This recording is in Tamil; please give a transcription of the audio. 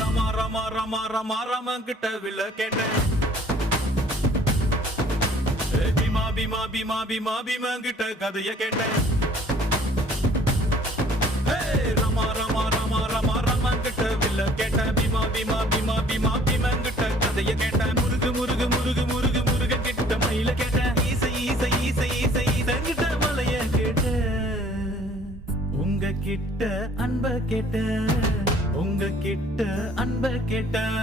ரமா ரமா ரமா ரமா ரமா கிட்ட வில்ல கேட்டேன். பீமா பீமா பீமா பீமா பீமா கிட்ட கதைய கேட்டேன். ரமா ரமா ரமா ரமா ரமா கிட்ட வில்ல கேட்டேன். பீமா பீமா பீமா பீமா பீமா கிட்ட கதைய கேட்டேன். முருகு முருகு முருகு முருகு முருக கிட்ட மயில கேட்டேன். ஈசை ஈசை ஈசை ஈசை ஈசை கிட்ட மலைய கேட்டேன். உங்க கிட்ட அன்ப கேட்டேன். உங்க கிட்ட அன்ப கேட்டேன்.